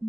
Hai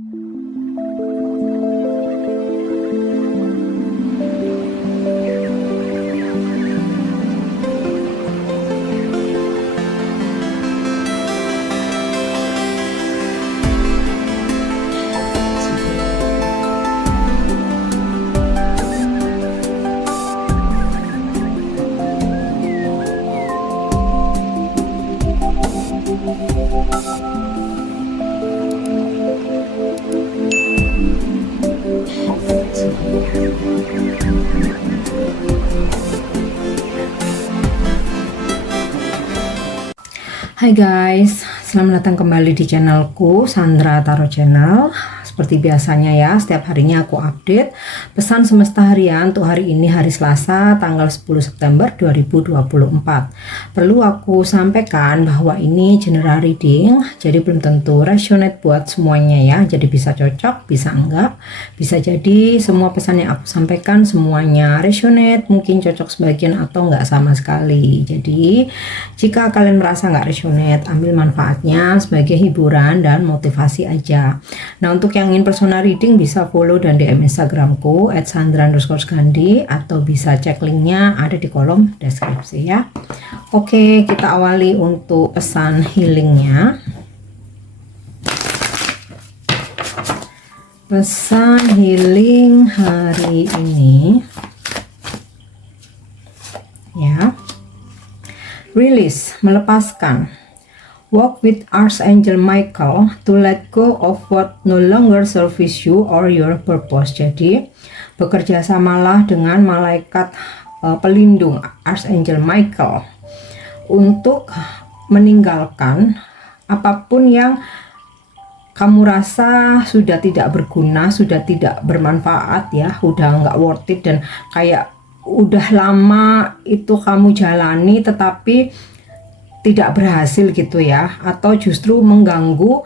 guys, selamat datang kembali di channelku Sandra Tarot Channel. Seperti biasanya ya, setiap harinya aku update pesan semesta harian untuk hari ini, hari Selasa tanggal 10 September 2024. Perlu aku sampaikan bahwa ini general reading, jadi belum tentu resonate buat semuanya ya. Jadi bisa cocok, bisa enggak, bisa jadi semua pesan yang aku sampaikan semuanya resonate, mungkin cocok sebagian atau enggak sama sekali. Jadi jika kalian merasa enggak resonate, ambil manfaatnya sebagai hiburan dan motivasi aja. Nah, untuk yang ingin personal reading bisa follow dan DM Instagramku @sandra_gandhi atau bisa cek linknya ada di kolom deskripsi ya. Oke, kita awali untuk pesan healingnya. Pesan healing hari ini ya, release, melepaskan. Walk with Archangel Michael to let go of what no longer serves you or your purpose. Jadi bekerja samalah dengan malaikat pelindung Archangel Michael untuk meninggalkan apapun yang kamu rasa sudah tidak berguna, sudah tidak bermanfaat ya, udah nggak worth it, dan kayak udah lama itu kamu jalani tetapi tidak berhasil gitu ya, atau justru mengganggu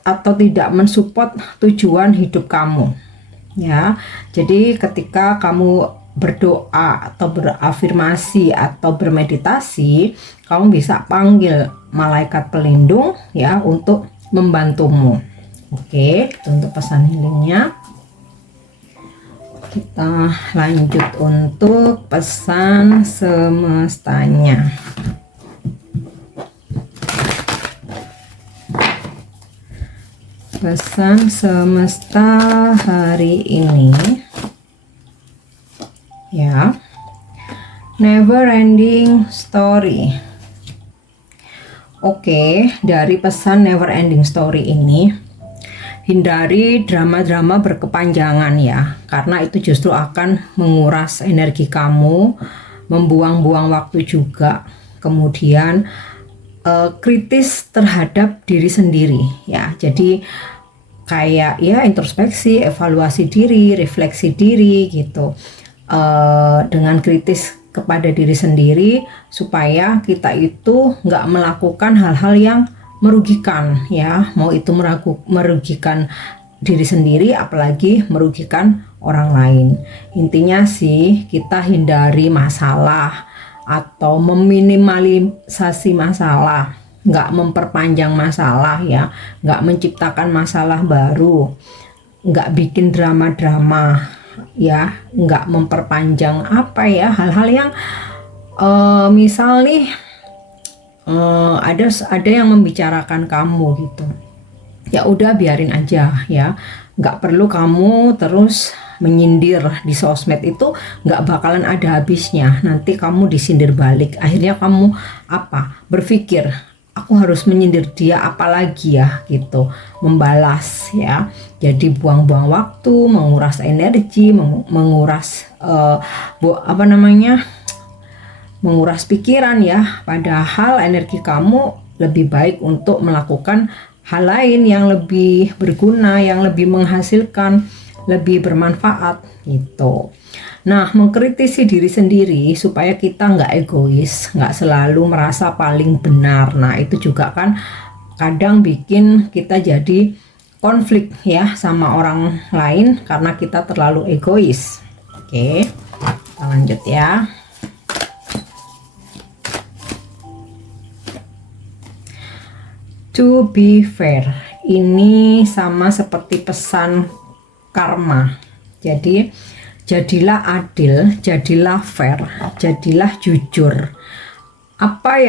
atau tidak mensupport tujuan hidup kamu ya. Jadi ketika kamu berdoa atau berafirmasi atau bermeditasi, kamu bisa panggil malaikat pelindung ya untuk membantumu. Oke, itu untuk pesan healingnya. Kita lanjut untuk pesan semestanya. Pesan semesta hari ini ya, never ending story. Oke, dari pesan never ending story ini, hindari drama-drama berkepanjangan ya, karena itu justru akan menguras energi kamu, membuang-buang waktu juga, kemudian kritis terhadap diri sendiri ya. Jadi kayak ya introspeksi, evaluasi diri, refleksi diri gitu, dengan kritis kepada diri sendiri supaya kita itu nggak melakukan hal-hal yang merugikan ya, mau itu merugikan diri sendiri apalagi merugikan orang lain. Intinya sih kita hindari masalah atau meminimalisasi masalah, nggak memperpanjang masalah ya, nggak menciptakan masalah baru, nggak bikin drama-drama ya, nggak memperpanjang apa ya, hal-hal yang misal nih ada yang membicarakan kamu gitu, ya udah biarin aja ya, nggak perlu kamu terus menyindir di sosmed, itu nggak bakalan ada habisnya. Nanti kamu disindir balik, akhirnya kamu berpikir aku harus menyindir dia apalagi ya gitu, membalas ya. Jadi buang-buang waktu, menguras energi, menguras menguras pikiran ya, padahal energi kamu lebih baik untuk melakukan hal lain yang lebih berguna, yang lebih menghasilkan, lebih bermanfaat gitu. Nah, mengkritisi diri sendiri supaya kita nggak egois, nggak selalu merasa paling benar. Nah, itu juga kan kadang bikin kita jadi konflik ya sama orang lain karena kita terlalu egois. Oke, kita lanjut ya. To be fair, ini sama seperti pesan karma. Jadi jadilah adil, jadilah fair, jadilah jujur. Apa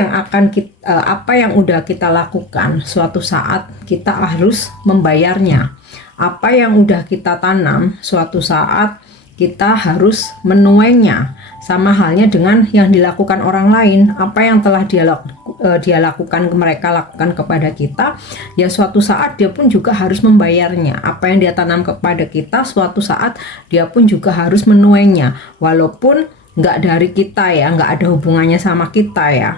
yang udah kita lakukan, suatu saat kita harus membayarnya. Apa yang udah kita tanam, suatu saat kita harus menuainya. Sama halnya dengan yang dilakukan orang lain. Apa yang telah dia lakukan, mereka lakukan kepada kita, ya suatu saat dia pun juga harus membayarnya. Apa yang dia tanam kepada kita, suatu saat dia pun juga harus menuainya. Walaupun nggak dari kita ya, nggak ada hubungannya sama kita ya.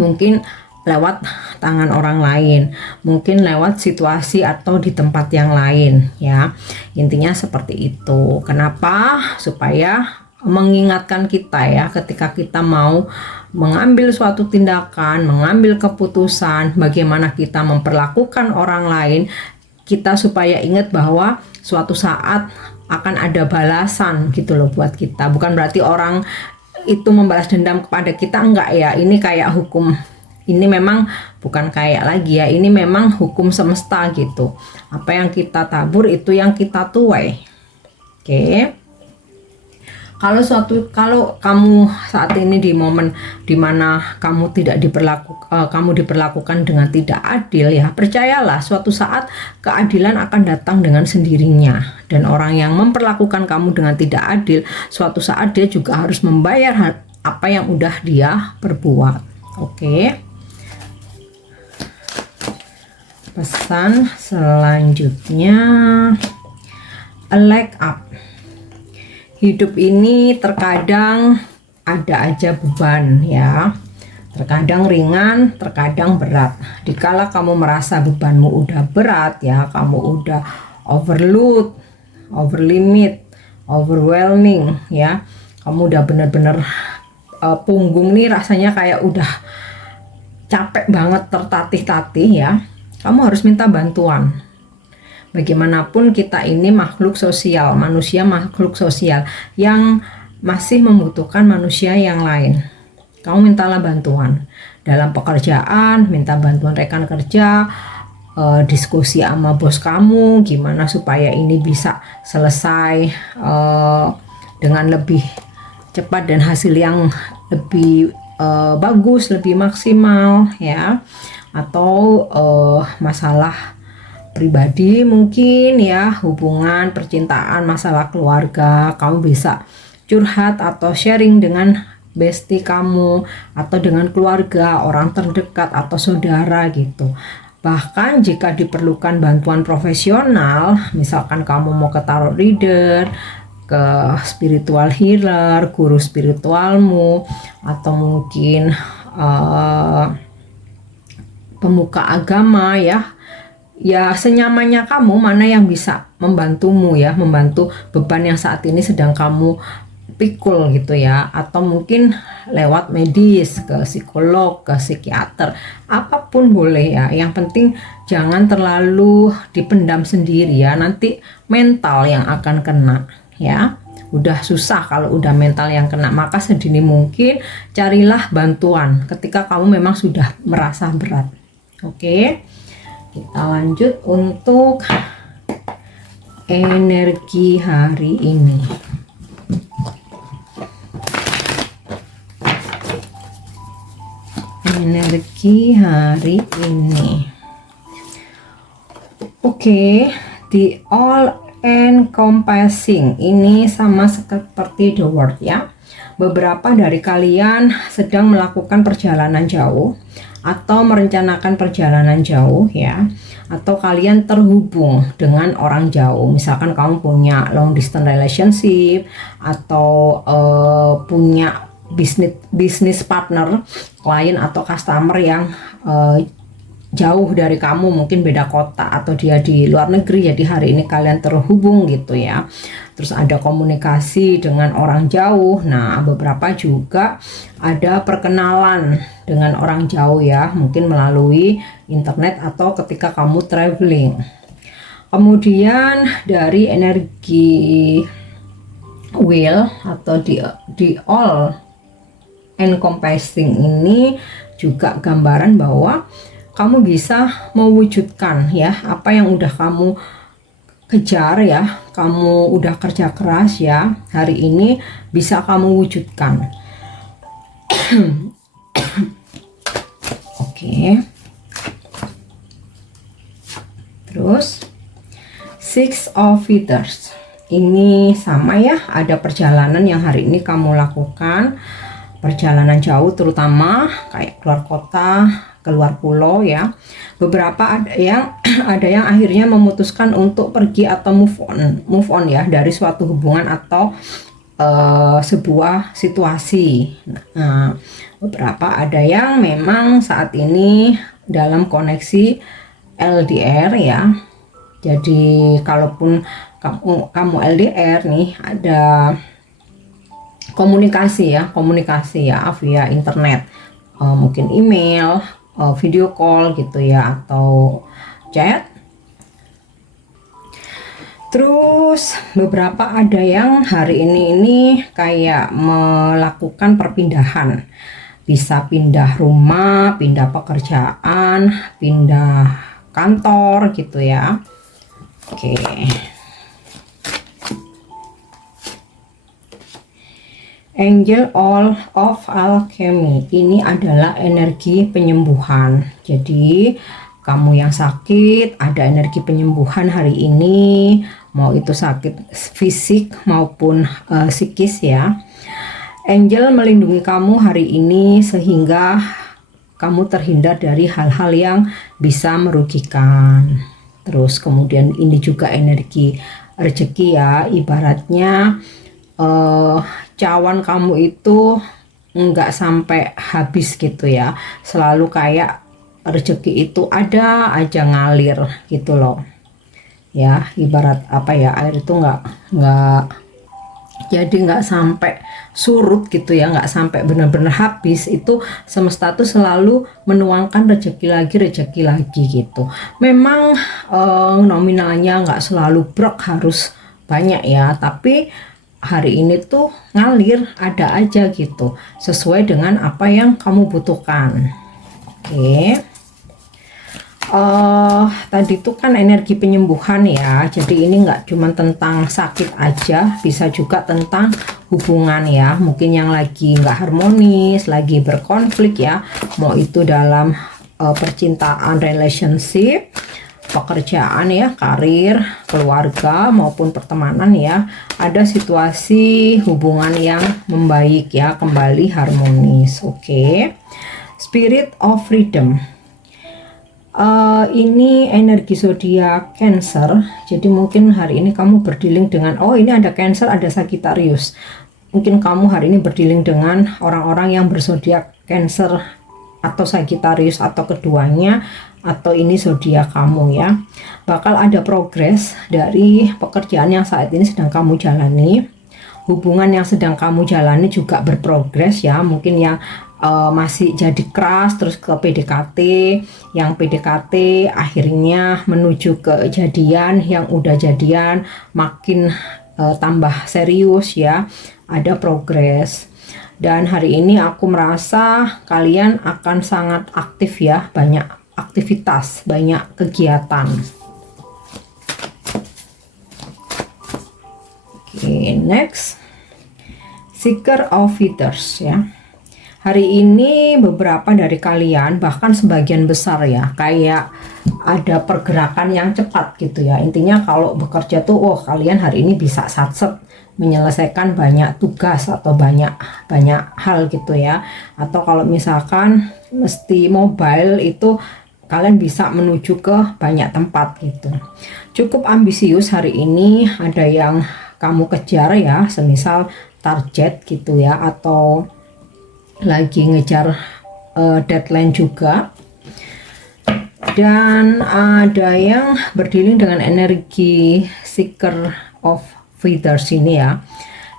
Mungkin lewat tangan orang lain, mungkin lewat situasi atau di tempat yang lain ya. Intinya seperti itu. Kenapa? Supaya mengingatkan kita ya, ketika kita mau mengambil suatu tindakan, mengambil keputusan, bagaimana kita memperlakukan orang lain, kita supaya ingat bahwa suatu saat akan ada balasan gitu loh buat kita. Bukan berarti orang itu membalas dendam kepada kita, enggak ya. Ini kayak hukum, ini memang bukan kayak lagi ya, ini memang hukum semesta gitu. Apa yang kita tabur itu yang kita tuai. Oke. Kalau kamu saat ini di momen dimana kamu diperlakukan dengan tidak adil ya, percayalah suatu saat keadilan akan datang dengan sendirinya. Dan orang yang memperlakukan kamu dengan tidak adil, suatu saat dia juga harus membayar apa yang udah dia perbuat. Oke. Pesan selanjutnya, leg up. Hidup ini terkadang ada aja beban ya. Terkadang ringan, terkadang berat. Dikala kamu merasa bebanmu udah berat ya, kamu udah overload, overlimit, overwhelming ya. Kamu udah bener-bener punggung nih rasanya kayak udah capek banget, tertatih-tatih ya. Kamu harus minta bantuan. Bagaimanapun kita ini makhluk sosial, manusia makhluk sosial yang masih membutuhkan manusia yang lain. Kamu mintalah bantuan dalam pekerjaan, minta bantuan rekan kerja, diskusi sama bos kamu, gimana supaya ini bisa selesai dengan lebih cepat dan hasil yang lebih bagus, lebih maksimal ya. Atau masalah pribadi mungkin ya, hubungan, percintaan, masalah keluarga, kamu bisa curhat atau sharing dengan bestie kamu atau dengan keluarga, orang terdekat atau saudara gitu. Bahkan jika diperlukan bantuan profesional, misalkan kamu mau ke tarot reader, ke spiritual healer, guru spiritualmu, atau mungkin pemuka agama ya, senyamannya kamu, mana yang bisa membantumu ya, membantu beban yang saat ini sedang kamu pikul gitu ya. Atau mungkin lewat medis, ke psikolog, ke psikiater, apapun boleh ya. Yang penting jangan terlalu dipendam sendiri ya, nanti mental yang akan kena ya. Udah susah kalau udah mental yang kena, maka sedini mungkin carilah bantuan ketika kamu memang sudah merasa berat. Oke, kita lanjut untuk energi hari ini. Energi hari ini. Oke, the all encompassing ini sama seperti the word ya. Beberapa dari kalian sedang melakukan perjalanan jauh atau merencanakan perjalanan jauh ya, atau kalian terhubung dengan orang jauh. Misalkan kamu punya long distance relationship atau punya bisnis partner, klien atau customer yang jauh dari kamu, mungkin beda kota atau dia di luar negeri. Jadi hari ini kalian terhubung gitu ya. Terus ada komunikasi dengan orang jauh. Nah, beberapa juga ada perkenalan dengan orang jauh ya, mungkin melalui internet atau ketika kamu traveling. Kemudian dari energi wheel atau di all encompassing ini juga gambaran bahwa kamu bisa mewujudkan ya apa yang udah kamu kejar ya, kamu udah kerja keras ya, hari ini bisa kamu wujudkan. Oke. Terus Six of Feathers. Ini sama ya, ada perjalanan yang hari ini kamu lakukan. Perjalanan jauh terutama kayak keluar kota, keluar pulau ya. Beberapa ada yang ada yang akhirnya memutuskan untuk pergi atau move on ya dari suatu hubungan atau sebuah situasi. Nah, beberapa ada yang memang saat ini dalam koneksi LDR ya. Jadi kalaupun kamu LDR nih, ada komunikasi ya via internet, mungkin email, video call gitu ya, atau chat. Terus beberapa ada yang hari ini kayak melakukan perpindahan, bisa pindah rumah, pindah pekerjaan, pindah kantor gitu ya. Oke. Angel of Alchemy ini adalah energi penyembuhan. Jadi kamu yang sakit, ada energi penyembuhan hari ini, mau itu sakit fisik maupun psikis ya. Angel melindungi kamu hari ini sehingga kamu terhindar dari hal-hal yang bisa merugikan. Terus kemudian ini juga energi rezeki ya, ibaratnya cawan kamu itu nggak sampai habis gitu ya, selalu kayak rezeki itu ada aja ngalir gitu loh ya, ibarat apa ya, air itu nggak jadi nggak sampai surut gitu ya, nggak sampai benar-benar habis. Itu semesta tuh selalu menuangkan rezeki lagi gitu. Memang nominalnya nggak selalu brok harus banyak ya, tapi hari ini tuh ngalir ada aja gitu, sesuai dengan apa yang kamu butuhkan. Oke. Tadi itu kan energi penyembuhan ya, jadi ini nggak cuma tentang sakit aja, bisa juga tentang hubungan ya, mungkin yang lagi nggak harmonis, lagi berkonflik ya, mau itu dalam percintaan, relationship, pekerjaan ya, karir, keluarga maupun pertemanan ya, ada situasi hubungan yang membaik ya, kembali harmonis. Oke. Spirit of Freedom. Ini energi zodiak Cancer. Jadi mungkin hari ini kamu berdealing dengan, ini ada Cancer, ada Sagittarius. Mungkin kamu hari ini berdealing dengan orang-orang yang berzodiak Cancer atau Sagittarius atau keduanya, atau ini zodiak kamu ya. Bakal ada progres dari pekerjaan yang saat ini sedang kamu jalani. Hubungan yang sedang kamu jalani juga berprogres ya. Mungkin yang masih jadi keras terus ke PDKT, yang PDKT akhirnya menuju ke jadian, yang udah jadian makin tambah serius ya, ada progres. Dan hari ini aku merasa kalian akan sangat aktif ya, banyak aktivitas, banyak kegiatan. Oke, next, Seeker of Feathers ya. Hari ini beberapa dari kalian, bahkan sebagian besar ya, kayak ada pergerakan yang cepat gitu ya. Intinya kalau bekerja tuh, kalian hari ini bisa satset menyelesaikan banyak tugas atau banyak hal gitu ya. Atau kalau misalkan mesti mobile itu, kalian bisa menuju ke banyak tempat gitu. Cukup ambisius hari ini, ada yang kamu kejar ya, semisal target gitu ya, atau lagi ngejar deadline juga. Dan ada yang berdealing dengan energi Seeker of Feathers ini ya,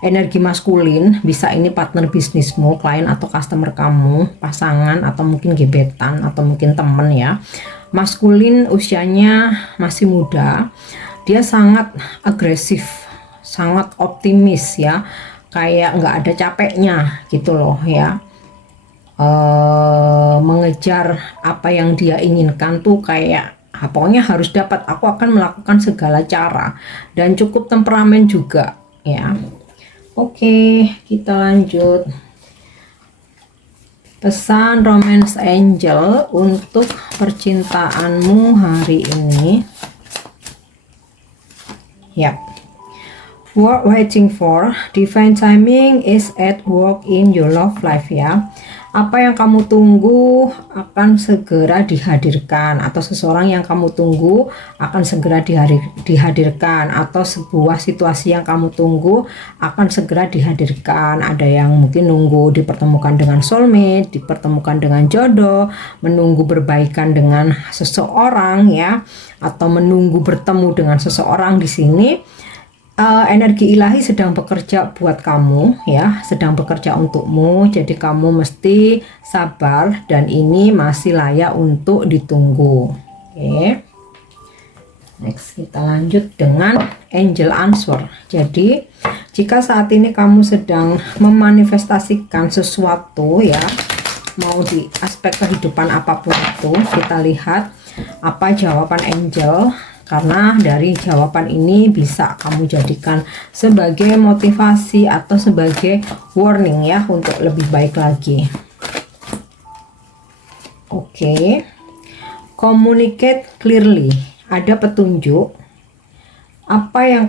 energi maskulin, bisa ini partner bisnismu, klien atau customer kamu, pasangan atau mungkin gebetan atau mungkin temen ya. Maskulin usianya masih muda, dia sangat agresif, sangat optimis ya, kayak nggak ada capeknya gitu loh ya. mengejar apa yang dia inginkan tuh kayak pokoknya harus dapat, aku akan melakukan segala cara, dan cukup temperamen juga ya. Oke, kita lanjut. Pesan romance angel untuk percintaanmu hari ini. Yap. Worth waiting for, divine timing is at work in your love life ya. Apa yang kamu tunggu akan segera dihadirkan, atau seseorang yang kamu tunggu akan segera dihadirkan, atau sebuah situasi yang kamu tunggu akan segera dihadirkan. Ada yang mungkin nunggu dipertemukan dengan soulmate, dipertemukan dengan jodoh, menunggu berbaikan dengan seseorang ya, atau menunggu bertemu dengan seseorang. Di sini energi ilahi sedang bekerja buat kamu ya, sedang bekerja untukmu, jadi kamu mesti sabar dan ini masih layak untuk ditunggu. Oke. Next kita lanjut dengan angel answer. Jadi jika saat ini kamu sedang memanifestasikan sesuatu ya, mau di aspek kehidupan apapun itu, kita lihat apa jawaban angel. Karena dari jawaban ini bisa kamu jadikan sebagai motivasi atau sebagai warning ya, untuk lebih baik lagi. Oke. Communicate clearly. Ada petunjuk. Apa yang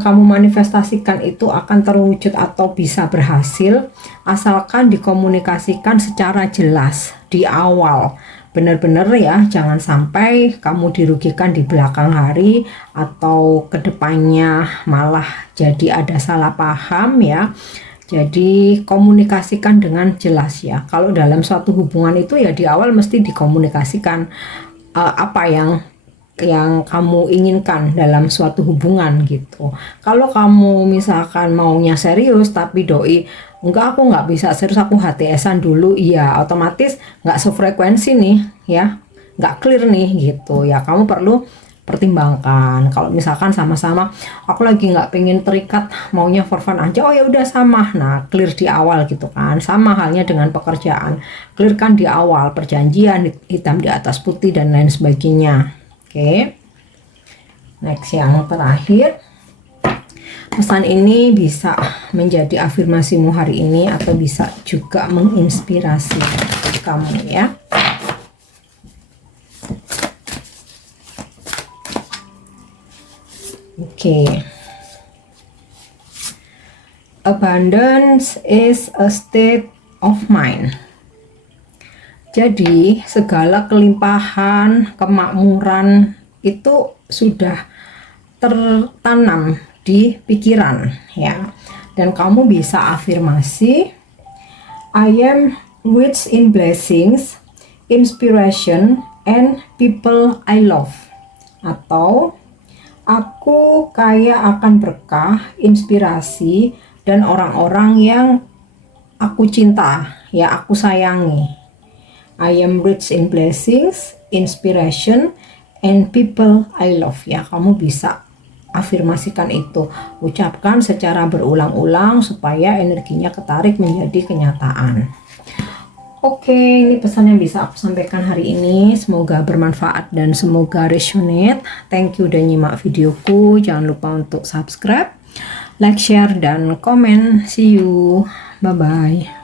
kamu manifestasikan itu akan terwujud atau bisa berhasil asalkan dikomunikasikan secara jelas di awal. Benar-benar ya, jangan sampai kamu dirugikan di belakang hari atau kedepannya malah jadi ada salah paham ya. Jadi komunikasikan dengan jelas ya. Kalau dalam suatu hubungan itu ya di awal mesti dikomunikasikan apa yang kamu inginkan dalam suatu hubungan gitu. Kalau kamu misalkan maunya serius tapi doi enggak, aku nggak bisa serius, aku HTS-an dulu, iya otomatis nggak sefrekuensi nih ya, nggak clear nih gitu ya. Kamu perlu pertimbangkan. Kalau misalkan sama-sama aku lagi nggak pengen terikat, maunya for fun aja, oh ya udah sama. Nah clear di awal gitu kan. Sama halnya dengan pekerjaan, clear kan di awal, perjanjian hitam di atas putih dan lain sebagainya. Oke. Next yang terakhir, pesan ini bisa menjadi afirmasimu hari ini atau bisa juga menginspirasi kamu ya. Oke. Abundance is a state of mind. Jadi segala kelimpahan, kemakmuran itu sudah tertanam di pikiran ya. Dan kamu bisa afirmasi, I am rich in blessings, inspiration, and people I love. Atau aku kaya akan berkah, inspirasi, dan orang-orang yang aku cinta ya, aku sayangi. I am rich in blessings, inspiration, and people I love ya. Kamu bisa afirmasikan itu, ucapkan secara berulang-ulang supaya energinya ketarik menjadi kenyataan. Oke, ini pesan yang bisa aku sampaikan hari ini. Semoga bermanfaat dan semoga resonate. Thank you udah nyimak videoku. Jangan lupa untuk subscribe, like, share, dan komen. See you. Bye-bye.